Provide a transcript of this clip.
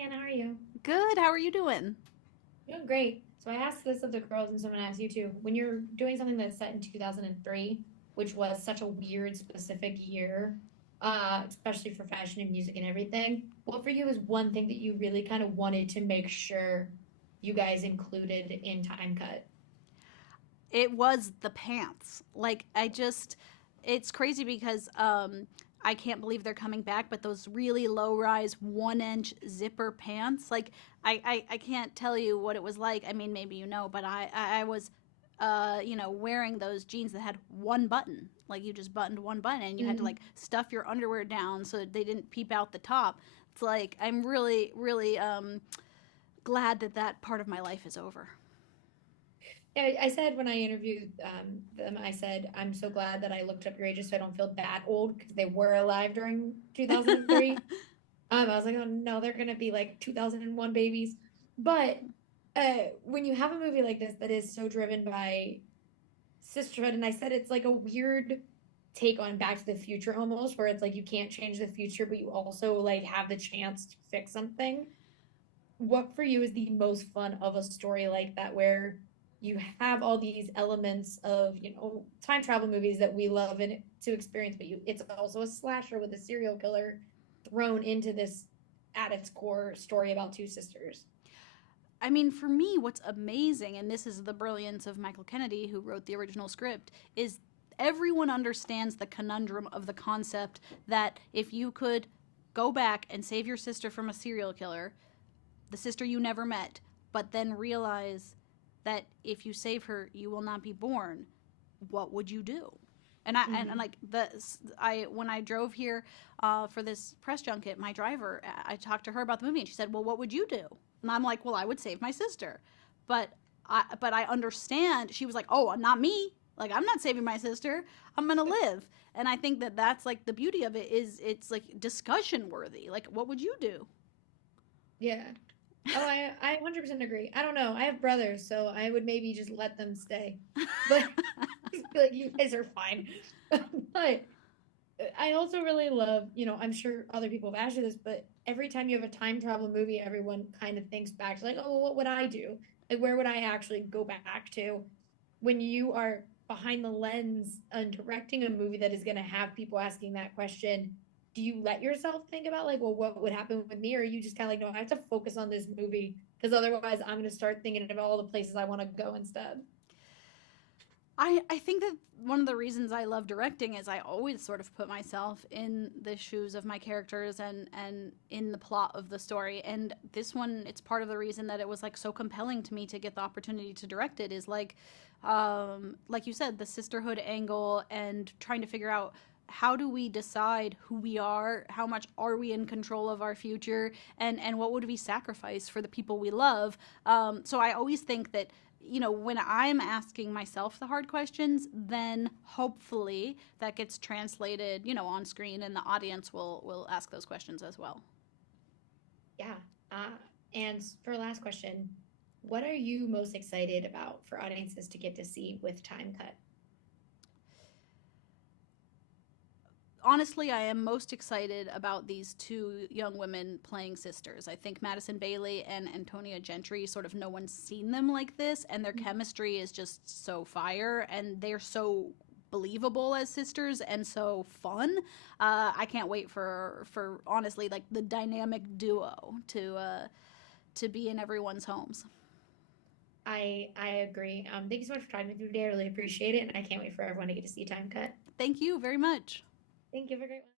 Ann. How are you? Good. How are you doing? Doing great. So I asked this of the girls, and someone asked you too. When you're doing something that's set in 2003, which was such a weird, specific year, especially for fashion and music and everything, what for you is one thing that you really kind of wanted to make sure you guys included in Time Cut? It was the pants. It's crazy because I can't believe they're coming back, but those really low rise 1 inch zipper pants, I can't tell you what it was like. I mean, maybe you know, but I was, wearing those jeans that had one button. Like you just buttoned one button and you had to Mm. like stuff your underwear down so that they didn't peep out the top. It's like, I'm really, really glad that that part of my life is over. I said when I interviewed them, I said, I'm so glad that I looked up your ages so I don't feel that old because they were alive during 2003. I was like, oh no, they're gonna be like 2001 babies. But when you have a movie like this that is so driven by sisterhood, and I said it's like a weird take on Back to the Future almost, where it's like you can't change the future, but you also like have the chance to fix something. What for you is the most fun of a story like that, where you have all these elements of, time travel movies that we love and to experience, but it's also a slasher with a serial killer thrown into this at its core story about two sisters. I mean, for me, what's amazing, and this is the brilliance of Michael Kennedy, who wrote the original script, is everyone understands the conundrum of the concept that if you could go back and save your sister from a serial killer, the sister you never met, but then realize that if you save her, you will not be born, what would you do? And Mm-hmm. like the I when I drove here for this press junket, my driver, I talked to her about the movie, and she said, "Well, what would you do?" And I'm like, "Well, I would save my sister," but I understand. She was like, "Oh, not me. Like I'm not saving my sister. I'm gonna live." And I think that that's like the beauty of it is it's like discussion worthy. Like, what would you do? Yeah. Oh, I 100% agree. I don't know. I have brothers, so I would maybe just let them stay. But just be like, you guys are fine. But I also really love, I'm sure other people have asked you this, but every time you have a time travel movie, everyone kind of thinks back to like, oh, well, what would I do? Like, where would I actually go back to when you are behind the lens and directing a movie that is going to have people asking that question? Do you let yourself think about like, well, what would happen with me? Or are you just kind of like, no, I have to focus on this movie because otherwise I'm going to start thinking of all the places I want to go instead. I think that one of the reasons I love directing is I always sort of put myself in the shoes of my characters and in the plot of the story. And this one, it's part of the reason that it was like so compelling to me to get the opportunity to direct it is like you said, the sisterhood angle and trying to figure out how do we decide who we are, how much are we in control of our future, and what would we sacrifice for the people we love. So I always think that when I'm asking myself the hard questions, then hopefully that gets translated, on screen, and the audience will ask those questions as well. Yeah. Uh, and for last question, what are you most excited about for audiences to get to see with Time Cut? Honestly, I am most excited about these two young women playing sisters. I think Madison Bailey and Antonia Gentry, sort of no one's seen them like this, and their chemistry is just so fire, and they're so believable as sisters and so fun. I can't wait for honestly like the dynamic duo to be in everyone's homes. I agree. Thank you so much for talking with me today. I really appreciate it, and I can't wait for everyone to get to see Time Cut. Thank you very much. Thank you. Have a great one.